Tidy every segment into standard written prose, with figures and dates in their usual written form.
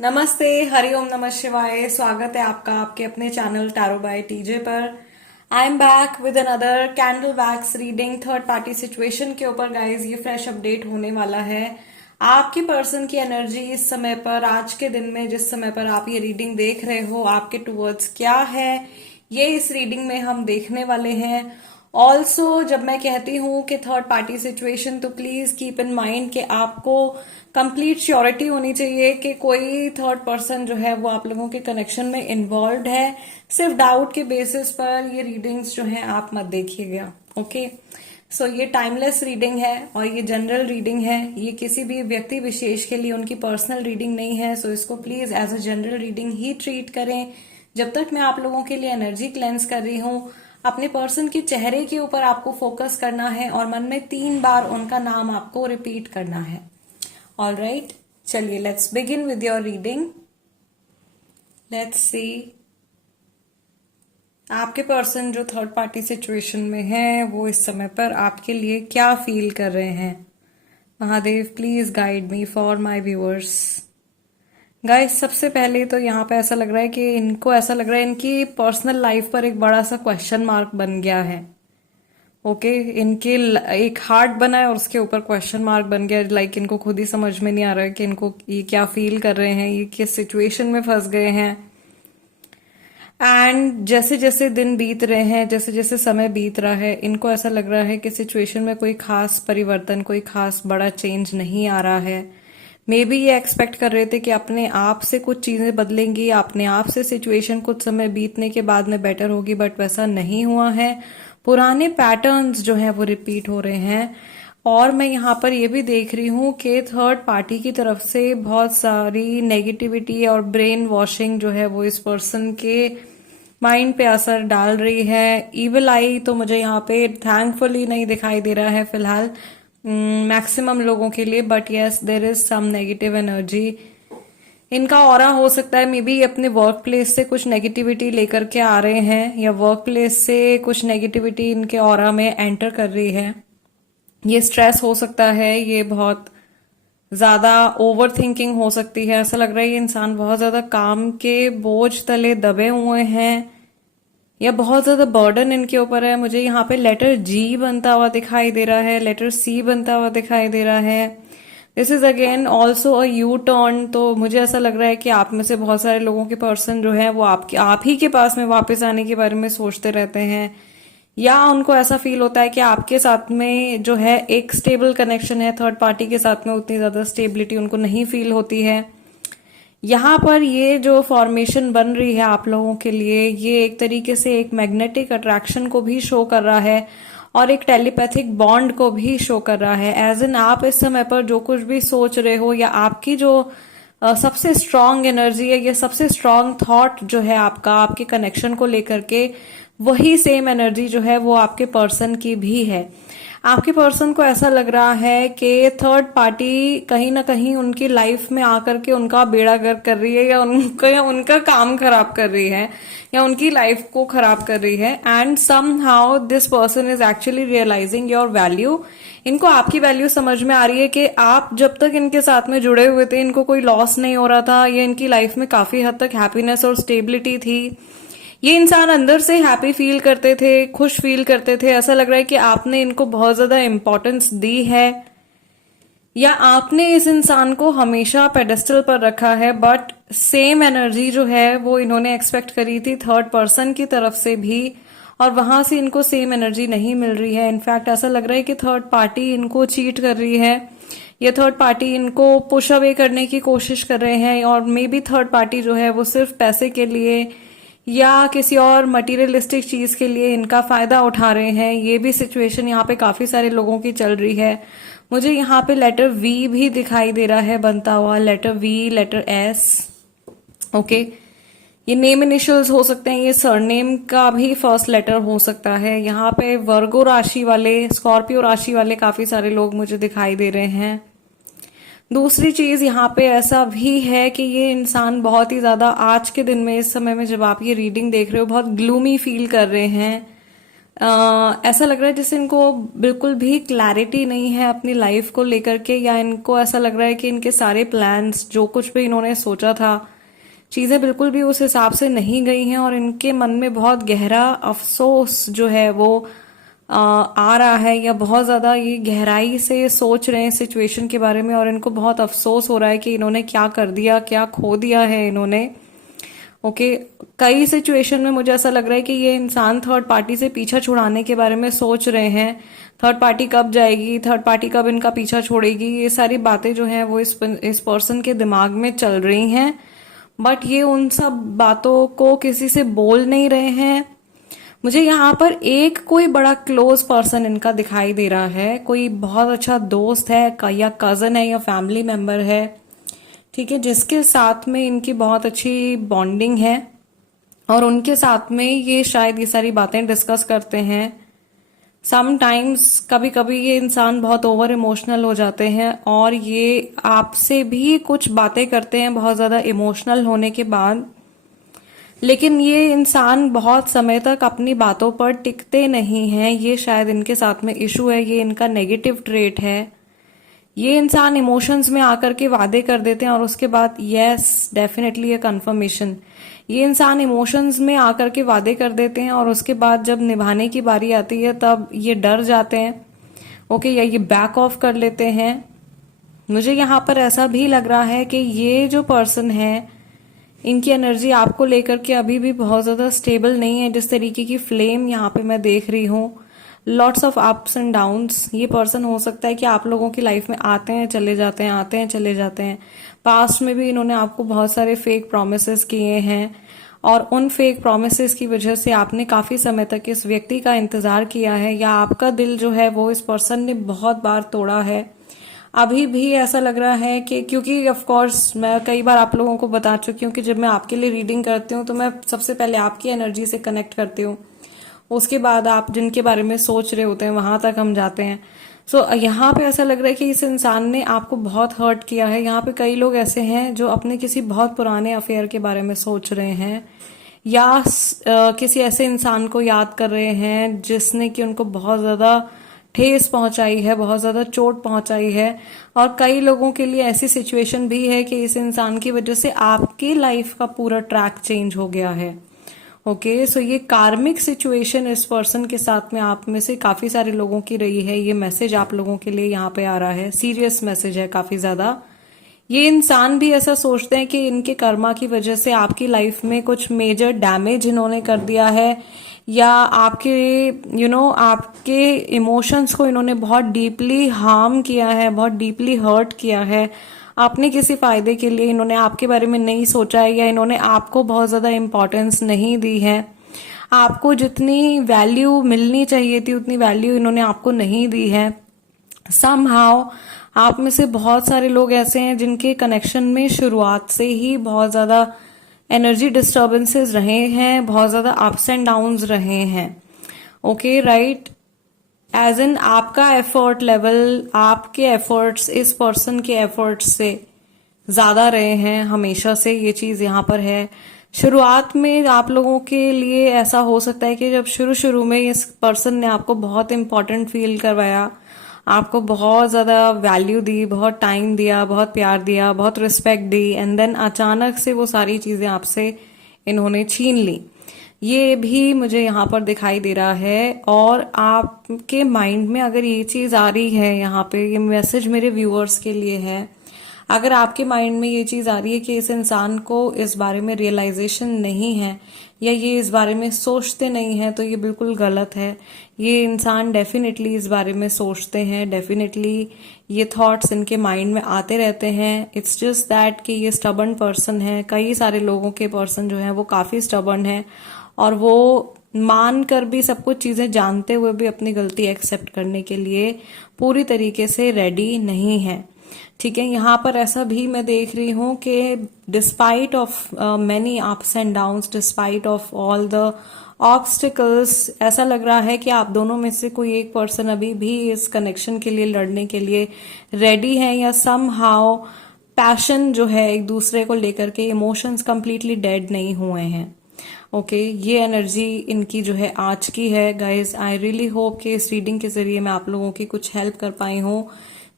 नमस्ते, हरिओम नमः शिवाय। स्वागत है आपका आपके अपने चैनल टैरो बाय टीजे पर। I am back with another candle wax reading third party situation के ऊपर। गाइज, ये फ्रेश अपडेट होने वाला है। आपकी पर्सन की एनर्जी इस समय पर, आज के दिन में जिस समय पर आप ये रीडिंग देख रहे हो, आपके टूवर्ड्स क्या है, ये इस रीडिंग में हम देखने वाले हैं। ऑल्सो जब मैं कहती हूँ कि थर्ड पार्टी सिचुएशन, तो प्लीज कीप इन माइंड कि आपको कंप्लीट श्योरिटी होनी चाहिए कि कोई थर्ड पर्सन जो है वो आप लोगों के कनेक्शन में इन्वॉल्व है। सिर्फ डाउट के बेसिस पर ये रीडिंग्स जो है आप मत देखिएगा। ओके, सो ये टाइमलेस रीडिंग है और ये जनरल रीडिंग है। ये किसी भी व्यक्ति विशेष के लिए उनकी पर्सनल रीडिंग नहीं है। सो इसको please as a general reading ही ट्रीट करें। जब तक मैं आप लोगों के लिए एनर्जी क्लेंस कर रही हूँ, अपने पर्सन के चेहरे के ऊपर आपको फोकस करना है और मन में 3 बार उनका नाम आपको रिपीट करना है। ऑल राइट, चलिए let's begin with your reading. Let's see आपके पर्सन जो थर्ड पार्टी सिचुएशन में है वो इस समय पर आपके लिए क्या फील कर रहे हैं। Mahadev please guide me for my viewers. Guys, सबसे पहले तो यहाँ पे ऐसा लग रहा है कि इनको ऐसा लग रहा है इनकी पर्सनल लाइफ पर एक बड़ा सा क्वेश्चन मार्क बन गया है। ओके, इनके एक हार्ट बना है और उसके ऊपर क्वेश्चन मार्क बन गया। लाइक इनको खुद ही समझ में नहीं आ रहा है कि इनको ये क्या फील कर रहे हैं, ये किस सिचुएशन में फंस गए हैं। एंड जैसे जैसे दिन बीत रहे हैं, जैसे जैसे समय बीत रहा है, इनको ऐसा लग रहा है कि सिचुएशन में कोई खास परिवर्तन, कोई खास बड़ा चेंज नहीं आ रहा है। मे बी ये एक्सपेक्ट कर रहे थे कि अपने आप से कुछ चीजें बदलेंगी, अपने आप से सिचुएशन कुछ समय बीतने के बाद में बेटर होगी, बट वैसा नहीं हुआ है। पुराने पैटर्न्स जो हैं वो रिपीट हो रहे हैं। और मैं यहाँ पर ये भी देख रही हूँ कि थर्ड पार्टी की तरफ से बहुत सारी नेगेटिविटी और ब्रेन वॉशिंग जो है वो इस पर्सन के माइंड पे असर डाल रही है। इविल आई तो मुझे यहाँ पे थैंकफुली नहीं दिखाई दे रहा है फिलहाल मैक्सिमम लोगों के लिए, but yes there is some negative energy. इनका ऑरा हो सकता है मे बी अपने वर्क प्लेस से कुछ नेगेटिविटी लेकर के आ रहे हैं, या वर्क प्लेस से कुछ नेगेटिविटी इनके ऑरा में एंटर कर रही है। ये स्ट्रेस हो सकता है, ये बहुत ज्यादा ओवर थिंकिंग हो सकती है। ऐसा लग रहा है ये इंसान बहुत ज्यादा काम के बोझ तले दबे हुए हैं, या बहुत ज्यादा बर्डन इनके ऊपर है। मुझे यहाँ पे लेटर जी बनता हुआ दिखाई दे रहा है, लेटर सी बनता हुआ दिखाई दे रहा है। This is again also a U turn. तो मुझे ऐसा लग रहा है कि आप में से बहुत सारे लोगों के पर्सन जो है वो आप ही के पास में वापस आने के बारे में सोचते रहते हैं, या उनको ऐसा फील होता है कि आपके साथ में जो है एक स्टेबल कनेक्शन है। थर्ड पार्टी के साथ में उतनी ज्यादा स्टेबिलिटी उनको नहीं फील होती है। यहाँ पर ये जो फॉर्मेशन बन रही है आप लोगों के लिए, ये एक तरीके से एक मैग्नेटिक अट्रैक्शन को भी शो कर रहा है और एक टेलीपैथिक बॉन्ड को भी शो कर रहा है। एज इन आप इस समय पर जो कुछ भी सोच रहे हो, या आपकी जो सबसे स्ट्रांग एनर्जी है, या सबसे स्ट्रांग थॉट जो है आपका आपके कनेक्शन को लेकर के, वही सेम एनर्जी जो है वो आपके पर्सन की भी है। आपके पर्सन को ऐसा लग रहा है कि थर्ड पार्टी कहीं ना कहीं उनकी लाइफ में आकर के उनका बेड़ा गर्क कर रही है, या उनका काम खराब कर रही है, या उनकी लाइफ को खराब कर रही है। And somehow this person is actually realising your value. इनको आपकी वैल्यू समझ में आ रही है कि आप जब तक इनके साथ में जुड़े हुए थे, इनको कोई लॉस नहीं हो रहा था, या इनकी लाइफ में काफी हद तक हैप्पीनेस और स्टेबिलिटी थी। ये इंसान अंदर से हैप्पी फील करते थे, खुश फील करते थे। ऐसा लग रहा है कि आपने इनको बहुत ज्यादा इंपॉर्टेंस दी है, या आपने इस इंसान को हमेशा पेडेस्टल पर रखा है। बट सेम एनर्जी जो है वो इन्होंने एक्सपेक्ट करी थी थर्ड पर्सन की तरफ से भी, और वहां से इनको सेम एनर्जी नहीं मिल रही है। इनफैक्ट ऐसा लग रहा है कि थर्ड पार्टी इनको चीट कर रही है, या थर्ड पार्टी इनको पुश अवे करने की कोशिश कर रहे हैं, और मे बी थर्ड पार्टी जो है वो सिर्फ पैसे के लिए या किसी और मटेरियलिस्टिक चीज के लिए इनका फायदा उठा रहे हैं। ये भी सिचुएशन यहाँ पे काफी सारे लोगों की चल रही है। मुझे यहाँ पे लेटर वी भी दिखाई दे रहा है बनता हुआ, letter V, letter S. Okay, ये नेम इनिशियल्स हो सकते हैं, ये सरनेम का भी फर्स्ट लेटर हो सकता है। यहाँ पे वर्गो राशि वाले, स्कॉर्पियो राशि वाले काफी सारे लोग मुझे दिखाई दे रहे हैं। दूसरी चीज यहाँ पे ऐसा भी है कि ये इंसान बहुत ही ज्यादा आज के दिन में, इस समय में जब आप ये रीडिंग देख रहे हो, बहुत ग्लूमी फील कर रहे हैं। ऐसा लग रहा है जैसे इनको बिल्कुल भी क्लैरिटी नहीं है अपनी लाइफ को लेकर के, या इनको ऐसा लग रहा है कि इनके सारे प्लान्स, जो कुछ भी इन्होंने सोचा था, चीजें बिल्कुल भी उस हिसाब से नहीं गई हैं, और इनके मन में बहुत गहरा अफसोस जो है वो आ रहा है, या बहुत ज्यादा ये गहराई से सोच रहे हैं सिचुएशन के बारे में, और इनको बहुत अफसोस हो रहा है कि इन्होंने क्या कर दिया, क्या खो दिया है इन्होंने। ओके, कई सिचुएशन में मुझे ऐसा लग रहा है कि ये इंसान थर्ड पार्टी से पीछा छुड़ाने के बारे में सोच रहे हैं। थर्ड पार्टी कब जाएगी, थर्ड पार्टी कब इनका पीछा छोड़ेगी, ये सारी बातें जो हैं वो इस पर्सन के दिमाग में चल रही हैं। बट ये उन सब बातों को किसी से बोल नहीं रहे हैं। मुझे यहाँ पर एक कोई बड़ा क्लोज पर्सन इनका दिखाई दे रहा है, कोई बहुत अच्छा दोस्त है या कजन है या फैमिली मेंबर है, ठीक है, जिसके साथ में इनकी बहुत अच्छी बॉन्डिंग है, और उनके साथ में ये शायद ये सारी बातें डिस्कस करते हैं। समटाइम्स कभी कभी ये इंसान बहुत ओवर इमोशनल हो जाते हैं, और ये आपसे भी कुछ बातें करते हैं बहुत ज्यादा इमोशनल होने के बाद, लेकिन ये इंसान बहुत समय तक अपनी बातों पर टिकते नहीं हैं। ये शायद इनके साथ में इशू है, ये इनका नेगेटिव ट्रेट है। ये इंसान इमोशंस में आकर के वादे कर देते हैं और उसके बाद यस डेफिनेटली ए कंफर्मेशन। ये इंसान इमोशंस में आकर के वादे कर देते हैं और उसके बाद जब निभाने की बारी आती है तब ये डर जाते हैं, ओके, या ये बैक ऑफ कर लेते हैं। मुझे यहाँ पर ऐसा भी लग रहा है कि ये जो पर्सन है, इनकी एनर्जी आपको लेकर के अभी भी बहुत ज्यादा स्टेबल नहीं है। जिस तरीके की फ्लेम यहाँ पे मैं देख रही हूँ, lots of ups and downs. ये पर्सन हो सकता है कि आप लोगों की लाइफ में आते हैं चले जाते हैं, आते हैं चले जाते हैं। पास्ट में भी इन्होंने आपको बहुत सारे फेक प्रोमिसेस किए हैं, और उन फेक प्रोमिसेस की वजह से आपने काफी समय तक इस व्यक्ति का इंतजार किया है, या आपका दिल जो है वो इस पर्सन ने बहुत बार तोड़ा है। अभी भी ऐसा लग रहा है कि, क्योंकि ऑफ कोर्स मैं कई बार आप लोगों को बता चुकी हूँ कि जब मैं आपके लिए रीडिंग करती हूँ तो मैं सबसे पहले आपकी एनर्जी से कनेक्ट करती हूँ, उसके बाद आप जिनके बारे में सोच रहे होते हैं वहां तक हम जाते हैं। सो यहाँ पे ऐसा लग रहा है कि इस इंसान ने आपको बहुत हर्ट किया है। यहाँ पे कई लोग ऐसे हैं जो अपने किसी बहुत पुराने अफेयर के बारे में सोच रहे हैं, या किसी ऐसे इंसान को याद कर रहे हैं जिसने कि उनको बहुत ज्यादा ठेस पहुंचाई है, बहुत ज्यादा चोट पहुंचाई है। और कई लोगों के लिए ऐसी सिचुएशन भी है कि इस इंसान की वजह से आपकी लाइफ का पूरा ट्रैक चेंज हो गया है। ओके, सो ये कार्मिक सिचुएशन इस पर्सन के साथ में आप में से काफी सारे लोगों की रही है। ये मैसेज आप लोगों के लिए यहाँ पे आ रहा है, सीरियस मैसेज है काफी ज्यादा। ये इंसान भी ऐसा सोचते हैं कि इनके कर्मा की वजह से आपकी लाइफ में कुछ मेजर डैमेज इन्होंने कर दिया है, या आपके आपके इमोशंस को इन्होंने बहुत डीपली हार्म किया है, बहुत डीपली हर्ट किया है। अपने किसी फायदे के लिए इन्होंने आपके बारे में नहीं सोचा है, या इन्होंने आपको बहुत ज्यादा इम्पोर्टेंस नहीं दी है। आपको जितनी वैल्यू मिलनी चाहिए थी उतनी वैल्यू इन्होंने आपको नहीं दी है। समहाउ आप में से बहुत सारे लोग ऐसे हैं जिनके कनेक्शन में शुरुआत से ही बहुत ज्यादा एनर्जी डिस्टर्बेंसेस रहे हैं, बहुत ज्यादा अप्स एंड डाउन्स रहे हैं। ओके, राइट, एज इन आपका एफर्ट लेवल, आपके एफर्ट्स इस पर्सन के एफर्ट्स से ज्यादा रहे हैं हमेशा से। ये चीज यहाँ पर है। शुरुआत में आप लोगों के लिए ऐसा हो सकता है कि जब शुरू शुरू में इस पर्सन ने आपको बहुत इंपॉर्टेंट फील करवाया, आपको बहुत ज्यादा वैल्यू दी, बहुत टाइम दिया, बहुत प्यार दिया, बहुत रिस्पेक्ट दी, एंड देन अचानक से वो सारी चीजें आपसे इन्होंने छीन ली। ये भी मुझे यहाँ पर दिखाई दे रहा है। और आपके माइंड में अगर ये चीज आ रही है, यहाँ पे ये मैसेज मेरे व्यूअर्स के लिए है, अगर आपके माइंड में ये चीज आ रही है कि इस इंसान को इस बारे में रियलाइजेशन नहीं है, या ये इस बारे में सोचते नहीं है, तो ये बिल्कुल गलत है। ये इंसान डेफिनेटली इस बारे में सोचते हैं, डेफिनेटली ये थॉट्स इनके माइंड में आते रहते हैं। इट्स जस्ट दैट कि ये स्टबर्न पर्सन है। कई सारे लोगों के पर्सन जो हैं वो काफी स्टबर्न है, और वो मान कर भी सब कुछ चीजें जानते हुए भी अपनी गलती एक्सेप्ट करने के लिए पूरी तरीके से रेडी नहीं है। ठीक है, यहाँ पर ऐसा भी मैं देख रही हूँ कि despite of many ups and downs, despite of all the obstacles, ऐसा लग रहा है कि आप दोनों में से कोई एक पर्सन अभी भी इस कनेक्शन के लिए लड़ने के लिए रेडी है, या सम हाउ पैशन जो है एक दूसरे को लेकर के, इमोशंस कंप्लीटली डेड नहीं हुए हैं। ओके, ये एनर्जी इनकी जो है आज की है गाइज। आई रियली होप कि इस रीडिंग के जरिए मैं आप लोगों की कुछ हेल्प कर पाई हूँ।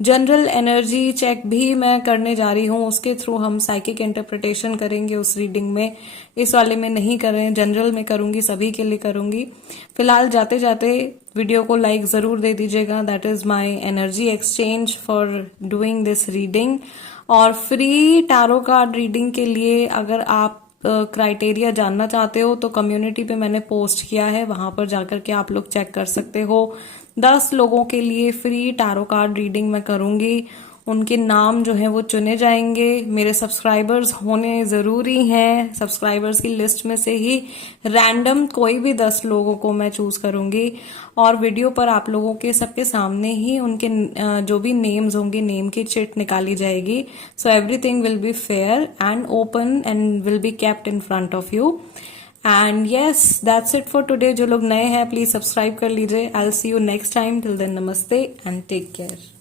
जनरल एनर्जी चेक भी मैं करने जा रही हूँ, उसके थ्रू हम साइकिक इंटरप्रिटेशन करेंगे उस रीडिंग में। इस वाले में नहीं करें, जनरल में करूंगी, सभी के लिए करूंगी। फिलहाल जाते जाते वीडियो को लाइक जरूर दे दीजिएगा। That is my energy exchange for doing this reading. और फ्री टैरो कार्ड रीडिंग के लिए अगर आप क्राइटेरिया जानना चाहते हो तो कम्युनिटी पे मैंने पोस्ट किया है, वहां पर जाकर के आप लोग चेक कर सकते हो। 10 लोगों के लिए फ्री टैरो कार्ड रीडिंग मैं करूंगी। उनके नाम जो है वो चुने जाएंगे। मेरे सब्सक्राइबर्स होने जरूरी हैं। सब्सक्राइबर्स की लिस्ट में से ही रैंडम कोई भी 10 लोगों को मैं चूज करूंगी और वीडियो पर आप लोगों के सबके सामने ही उनके जो भी नेम्स होंगे, नेम की चिट निकाली जाएगी। So everything will be fair and open and will be kept in front of you. And yes, that's it for today. जो लोग नए हैं प्लीज सब्सक्राइब कर लीजिए। I will see you next time. Till then नमस्ते and take care.